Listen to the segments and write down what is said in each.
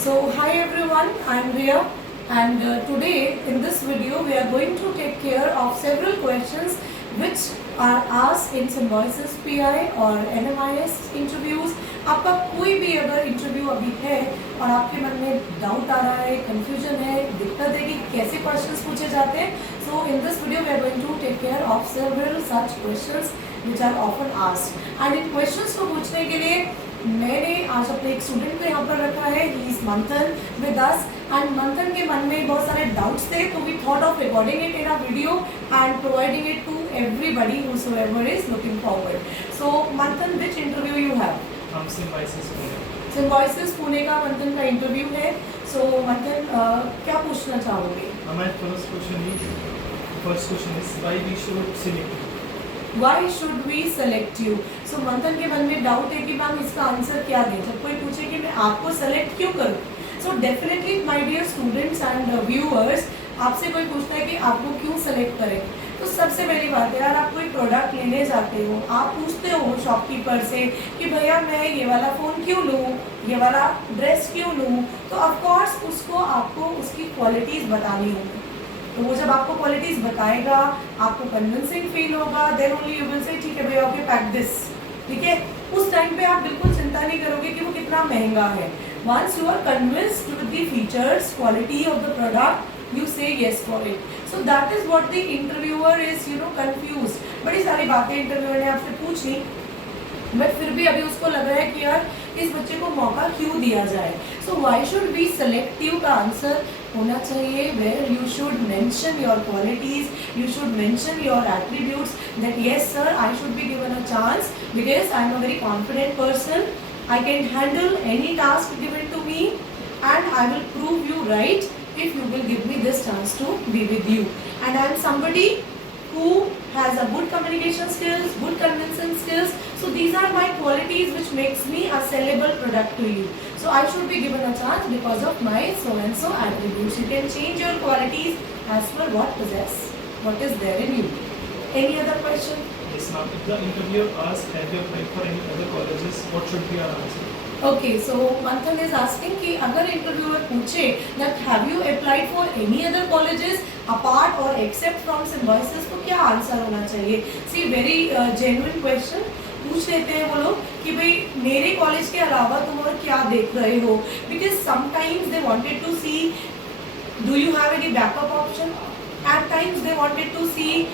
So hi everyone, I am Ria and today in this video we are going to take care of several questions which are asked in Symbiosis PI or NMIS interviews. आपका कोई भी अगर interview अभी है और आपके मन में डाउट आ रहा है, कंफ्यूजन है, दिक्कत है कि कैसे क्वेश्चंस पूछे जाते हैं, so in this video we are going to take care of several such questions which are often asked. And in questions को पूछने के लिए मैंने आज अपने एक स्टूडेंट को यहाँ पर रखा है. He is Manthan with us and Manthan के मन में बहुत सारे डाउट्स थे, तो we thought of recording it in a video and providing it to everybody whosoever is looking forward. So Manthan, which interview you have? हम सिम्बायोसिस पुणे. सिम्बायोसिस पुणे का मंथन का इंटरव्यू है. सो मंथन, क्या पूछना चाहोगे? हमारा first question is why we should select you. Why should we select you? So मंथन के मन में डाउट है कि मैम इसका आंसर क्या दें जब कोई पूछे कि मैं आपको सेलेक्ट क्यों करूं. So definitely my dear students and viewers, आपसे कोई पूछता है कि आपको क्यों सेलेक्ट करें, तो सबसे पहली बात है, यार आप कोई प्रोडक्ट लेने जाते हो, आप पूछते हो शॉपकीपर से कि भैया मैं ये वाला फ़ोन क्यों लूँ, ये वाला ड्रेस क्यों लूँ, तो ऑफकोर्स उसको आपको उसकी क्वालिटीज़ बतानी होगी. तो वो जब आपको क्वालिटीज बताएगा, आपको कन्विंसिंग फील होगा, then only you will say ठीक है भैया ओके पैक दिस. ठीक है, उस टाइम पे आप बिल्कुल चिंता नहीं करोगे कि वो कितना महंगा है. Once you are convinced with the features, quality of the product, you say yes for it. So that is what the interviewer is confuse. बड़ी सारी बातें इंटरव्यूअर ने आपसे पूछ ली, बट फिर भी अभी उसको लग रहा है कि यार इस बच्चे को मौका क्यों दिया जाए. So why should we select you का आंसर होना चाहिए where you should mention your qualities, you should mention your attributes, that yes sir I should be given a chance because I am a very confident person, I can handle any task given to me and I will prove you right if you will give me this chance to be with you. And I am somebody who has a good communication skills, good convincing skills. So these are my qualities which makes me a sellable product to you. So I should be given a chance because of my so and so attributes. You can change your qualities as per what is there in you. Any other question? Yes ma'am. If the interviewer asks have you applied for any other colleges, what should be our answer? Okay, so Manthan is asking कि अगर interviewer पूछे that have you applied for any other colleges apart or except from Symbiosis, तो क्या answer होना चाहिए? See, very genuine question पूछ लेते हैं वो लोग कि भाई मेरे कॉलेज के अलावा तुम और क्या देख रहे हो, because sometimes they wanted to see do you have any backup option, at times they wanted to see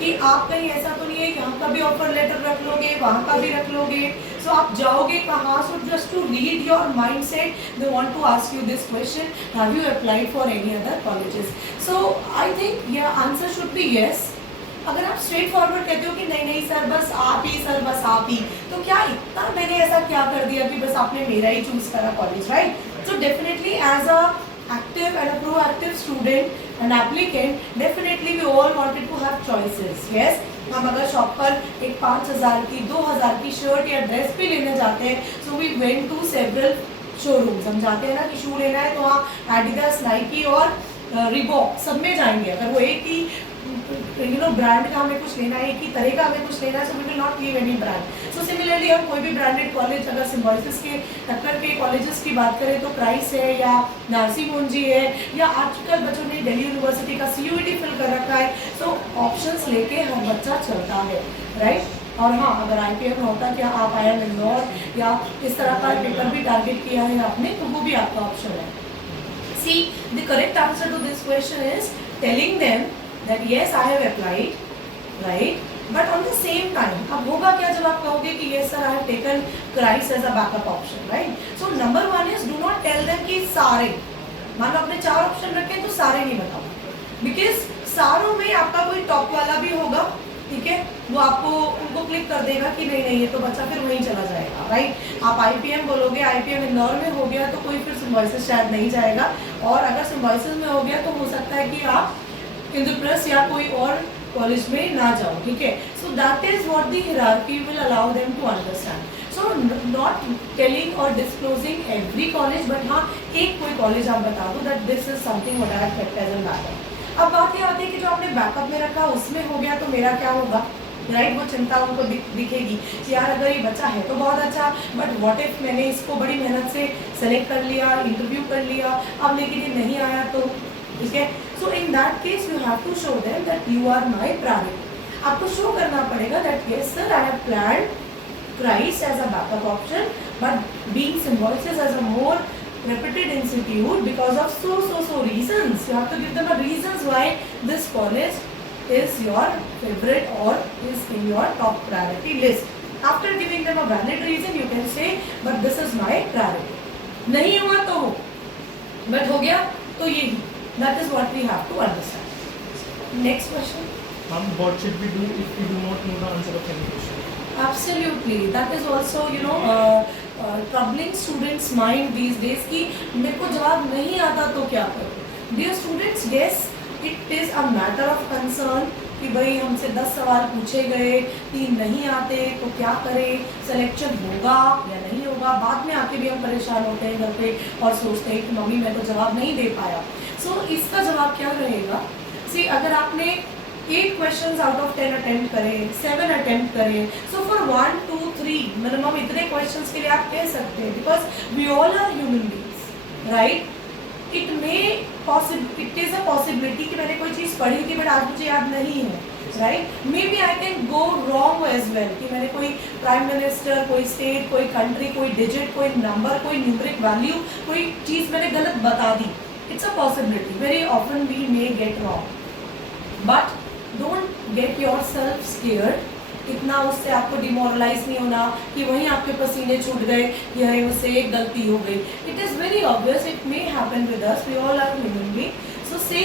कि आप कहीं ऐसा तो नहीं है कि यहाँ का भी ऑफर लेटर रख लोगे, वहाँ का भी रख लोगे, सो आप जाओगे कहाँ. So just to read your mind set they want to ask you this question, have you applied for any other colleges. So I think your answer should be yes. अगर आप स्ट्रेट फॉरवर्ड कहते हो कि नहीं नहीं sir बस आप ही, sir बस आप ही, तो क्या इतना मैंने ऐसा क्या कर दिया कि बस आपने मेरा ही चूज करा college, right. So definitely as a active and a proactive student, an applicant, definitely we all wanted to have choices. Yes, हम अगर शॉप पर एक 5,000 की 2,000 की शर्ट या ड्रेस भी लेने जाते हैं, so we went to several showrooms. हम जाते हैं ना कि शू लेना है तो वहाँ एडिडास, नाइकी और रिबॉक सब में जाएंगे. अगर वो एक ही ब्रांड का हमें कुछ लेना है, एक ही तरह का हमें कुछ लेना है, so we will not leave any brand. So similarly हम कोई भी ब्रांडेड कॉलेज, अगर सिम्बायोसिस के टक्कर के कॉलेजेस की बात करें तो प्राइस है या नार्सी मोन्जी है या आजकल बच्चों ने दिल्ली यूनिवर्सिटी का CUET फिल कर रखा है. सो ऑप्शंस लेके हर बच्चा चलता है, राइट. और हाँ, अगर IPM होता कि आप IIM इंदौर या इस तरह का पेपर भी टारगेट किया है आपने, तो वो भी आपका ऑप्शन है. See, the correct answer to this question is telling them that yes I have applied, right, but on the same time अब होगा क्या जब आप कहोगे कि yes sir I have taken CRIS as a backup option, right. So number one is do not tell them कि सारे, मान लो आपने 4 ऑप्शन रखे तो सारे नहीं बताओ, because सारों में आपका कोई टॉप वाला भी होगा, ठीक है, वो आपको उनको क्लिक कर देगा कि नहीं नहीं ये तो बच्चा फिर वहीं चला जाएगा, राइट. आप IPM बोलोगे, IPM इंदौर में हो गया तो कोई फिर सिम्बायोसिस शायद नहीं जाएगा, और अगर सिम्बायोसिस में हो गया तो हो सकता है कि आप इंद्रप्रस्थ या कोई और कॉलेज में ना जाओ, ठीक है. So that is what the hierarchy will allow them to understand. So not telling और डिस्क्लोजिंग एवरी कॉलेज, बट हाँ एक कोई कॉलेज आप बता दो that this is something what I have kept as a backup. अब बात ये आती है कि जो आपने बैकअप में रखा उसमें हो गया तो मेरा क्या होगा, राइट, वो चिंता उनको दिखेगी कि यार अगर ये बच्चा है तो बहुत अच्छा, बट व्हाट इफ मैंने इसको बड़ी मेहनत से सेलेक्ट कर लिया, इंटरव्यू कर लिया, अब लेकिन ये नहीं आया तो, ठीक है। So in that case you have to show them that you are my priority. आपको शो करना पड़ेगा that yes sir I have planned Christ as a backup option, but being Symbiosis as a more reputed institute because of so reasons. You have to give them a reasons why this college is your favorite or is in your top priority list. After giving them a valid reason, you can say, but this is my priority. नहीं हुआ तो हो, but हो गया तो यही. That is what we have to understand. Next question. What should we do if we do not know the answer of any question? Absolutely, that is also troubling students' mind these days कि मेरे को जवाब नहीं आता तो क्या करूँ. Dear students, yes, it is a matter of concern कि भाई हमसे 10 सवाल पूछे गए, 3 नहीं आते तो क्या करें, सिलेक्शन होगा या नहीं होगा. बाद में आके भी हम परेशान होते हैं घर पे और सोचते हैं कि मम्मी मैं तो जवाब नहीं दे पाया. So इसका जवाब क्या रहेगा? See, अगर आपने 8 questions out of 10 अटेम्प्ट करें, 7 अटेम्प्ट करें, सो फॉर 1, 2, 3 मिनिमम इतने क्वेश्चंस के लिए आप कह सकते हैं, because we all are human beings, right. It is a possibility कि मैंने कोई चीज़ पढ़ी थी बट आज मुझे याद नहीं है, right. Maybe I can go wrong as well कि मैंने कोई प्राइम मिनिस्टर, कोई स्टेट, कोई कंट्री, कोई डिजिट, कोई नंबर, कोई न्यूमरिक वैल्यू, कोई चीज़ मैंने गलत बता दी. It's a possibility. Very often we may get wrong, but don't get yourself scared. इतना उससे आपको डिमोरलाइज नहीं होना कि वहीं आपके पसीने छूट गए, यह मुझसे एक गलती हो गई. It is very obvious, it may happen with us, we all are human being. So say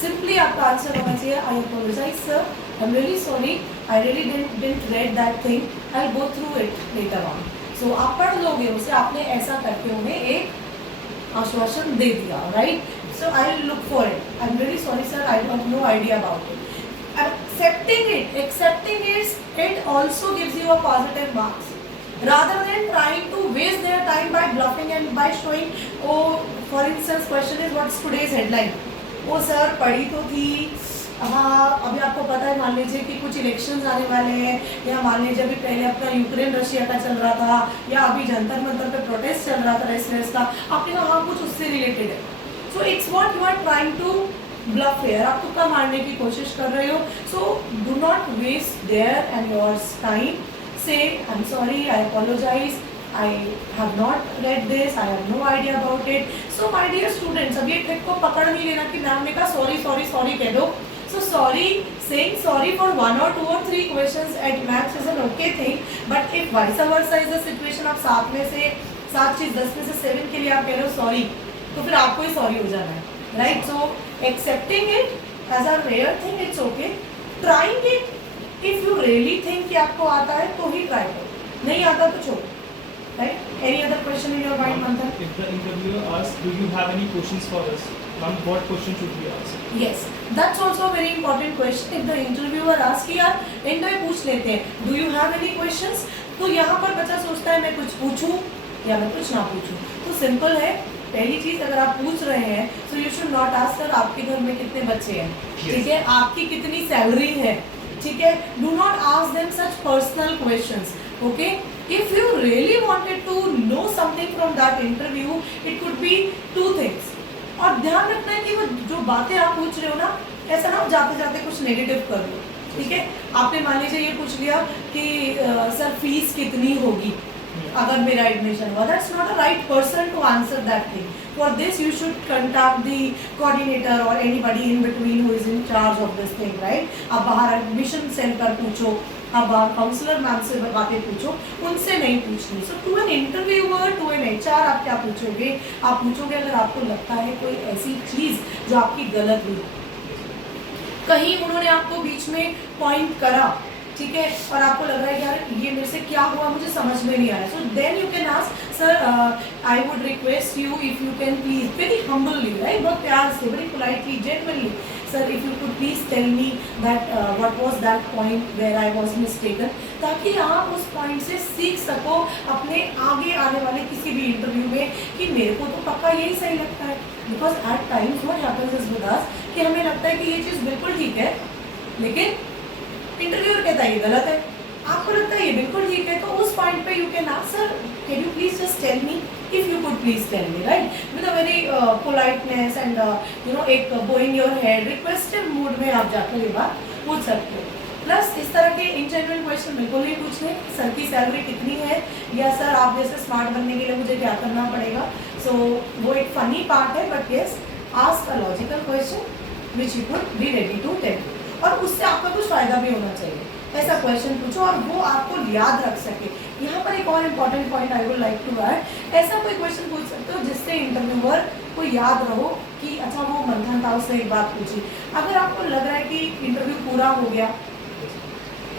simply आपका आंसर होना चाहिए, I apologise sir, I am really sorry, I really didn't read that thing, I will go through it later on. So आप पढ़ लोगे उसे, आपने ऐसा करके उन्हें एक आश्वासन दे दिया, right. So I will look for it. I'm really sorry, sir. I have no idea about it. Accepting it also gives you a positive marks, rather than trying to waste their time by bluffing and by showing. Oh, for instance, question is what's today's headline? Oh sir, पढ़ी तो थी. हाँ, अभी आपको पता है, मान लीजिए कि कुछ इलेक्शंस आने वाले हैं, या मान लीजिए अभी पहले अपना यूक्रेन रशिया का चल रहा था, या अभी जंतर मंतर पे प्रोटेस्ट चल रहा था रेस्टर्स का, आपने कहा हाँ कुछ उससे रिलेटेड है. So it's what you are trying to bluff here, आप तुक्का मारने की कोशिश कर रहे हो. So do not waste there and yours time. Say I am sorry, I apologise, I have not read this, I have no idea about it. So my dear students, अब ये ट्रिक को पकड़ नहीं लेना कि मैम ने कहा sorry sorry sorry कह दो. So sorry, saying sorry for 1 or 2 or 3 questions at max is an okay thing, but if vice versa is the situation, आप 7 में से 7 चीज़ 10 में से 7 के लिए आप कह रहे हो सॉरी, तो फिर आपको ही सॉरी हो जाना है, right. So accepting it as a rare thing, it's okay. Trying it, if you really think कि आपको आता है तो ही ट्राई करो, नहीं आता तो छोड़ो, right. Any other question in your mind, मंथन? If the interviewer asks, do you have any questions for us? Ma'am, what question should we ask? Yes, that's also a very important question. If the interviewer asks कि यार and में पूछ लेते हैं, do you have any questions? तो यहाँ पर बच्चा सोचता है मैं कुछ पूछूं या मैं कुछ ना पूछूं. तो सिंपल है, पहली चीज़ अगर आप पूछ रहे हैं तो you should not ask sir आपके घर में कितने बच्चे हैं, ठीक है, आपकी कितनी सैलरी है, ठीक है. Do not ask them such personal questions, okay. If you really wanted to know something from that interview, it could be 2 things. और ध्यान रखना है कि वो जो बातें आप पूछ रहे हो ना, ऐसा ना जाते जाते कुछ नेगेटिव कर लो, ठीक है. आपने मान लीजिए ये पूछ लिया कि सर फीस कितनी होगी अगर मेरा एडमिशन हुआ. That's not a right person to answer that thing. For this you should contact the coordinator और anybody in between who is in charge of this thing, right. आप बाहर एडमिशन सेंटर पूछो, आप बाहर काउंसलर मैम से बातें पूछो, उनसे नहीं पूछनी. So to an interviewer, to an HR आप क्या पूछोगे? आप पूछोगे अगर आपको लगता है कोई ऐसी चीज़ जो आपकी गलत हुई, कहीं उन्होंने आपको बीच में पॉइंट करा, ठीक है, और आपको लग रहा है यार ये मेरे से क्या हुआ, मुझे समझ में नहीं आया. So then you can ask sir I would request you if you can please, very humbly, right, बहुत प्यार से, very politely, genuinely, sir if you could please tell me that what was that point where I was mistaken, ताकि आप उस point से सीख सको अपने आगे आने वाले किसी भी इंटरव्यू में कि मेरे को तो पक्का यही सही लगता है. Because at times what happens is with us कि हमें लगता है कि ये चीज़ बिल्कुल ठीक है, लेकिन इंटरव्यूअर कहता है ये गलत है, आपको लगता है ये बिल्कुल ठीक है, तो उस पॉइंट पे you can ask sir can you please just tell me, if you could please tell me, right, with a very politeness and you know एक bowing your head requestive mood में आप जाकर ये बात पूछ सकते हो। प्लस इस तरह के इनजेन्युइन क्वेश्चन बिल्कुल नहीं पूछने, सर की सैलरी कितनी है, या सर आप जैसे स्मार्ट बनने के लिए मुझे क्या करना पड़ेगा। सो वो एक फनी पार्ट है, but yes ask a logical question which you could be ready to tell, और उससे आपका कुछ फायदा भी होना चाहिए। ऐसा क्वेश्चन पूछो और वो आपको याद रख सके। यहाँ पर एक और important point I would like to add, ऐसा कोई क्वेश्चन पूछ सकते हो जिससे इंटरव्यूअर को याद रहो कि अच्छा वो मंथन था उसने एक बात पूछी। अगर आपको लग रहा है कि इंटरव्यू पूरा हो गया,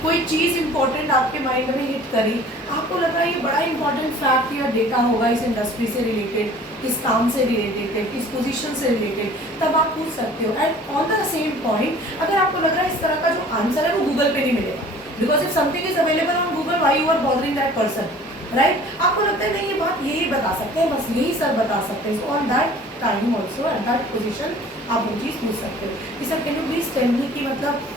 कोई चीज़ इंपॉर्टेंट आपके माइंड में हिट करी, आपको लग रहा है ये बड़ा इंपॉर्टेंट फैक्ट या डेटा होगा इस इंडस्ट्री से रिलेटेड, इस काम से रिलेटेड, इस पोजीशन से रिलेटेड, तब आप पूछ सकते हो। And on the same point अगर आपको लग रहा है इस तरह का जो आंसर है वो गूगल पे नहीं मिलेगा, because if something is available on Google why you are bothering that person, right, आपको लगता है नहीं ये बात यही बता सकते हैं, बस यही सर बता सकते हैं, so on that time also at that position आप वो चीज़ पूछ सकते हो कि sir can you please tell me कि मतलब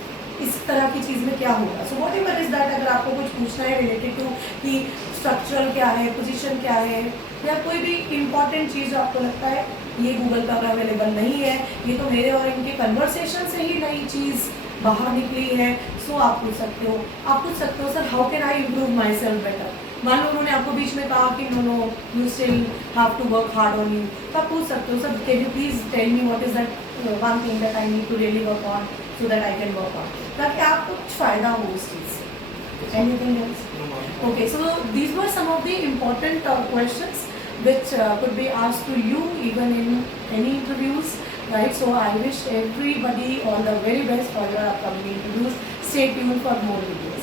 इस तरह की चीज़ में क्या होगा। So whatever is that, अगर आपको कुछ पूछना है रिलेटेड टू कि स्ट्रक्चरल क्या है, पोजीशन क्या है, या कोई भी इंपॉर्टेंट चीज़ जो आपको लगता है ये गूगल पर अवेलेबल नहीं है, ये तो मेरे और इनके कन्वर्सेशन से ही नई चीज़ बाहर निकली है, सो आप पूछ सकते हो। आप पूछ सकते हो sir how can I improve myself better. मान लो उन्होंने आपको बीच में कहा कि no you still have to work hard on you, तो आप पूछ सकते हो sir can you please tell me what is that one thing that I need to really work on so that I can work on, ताकि आपको कुछ फ़ायदा हो उस चीज़ से। Anything else? Okay, so these were some of the important questions which could be asked to you even in any interviews, right? So I wish everybody all the very best for your upcoming interviews. Stay tuned for more videos.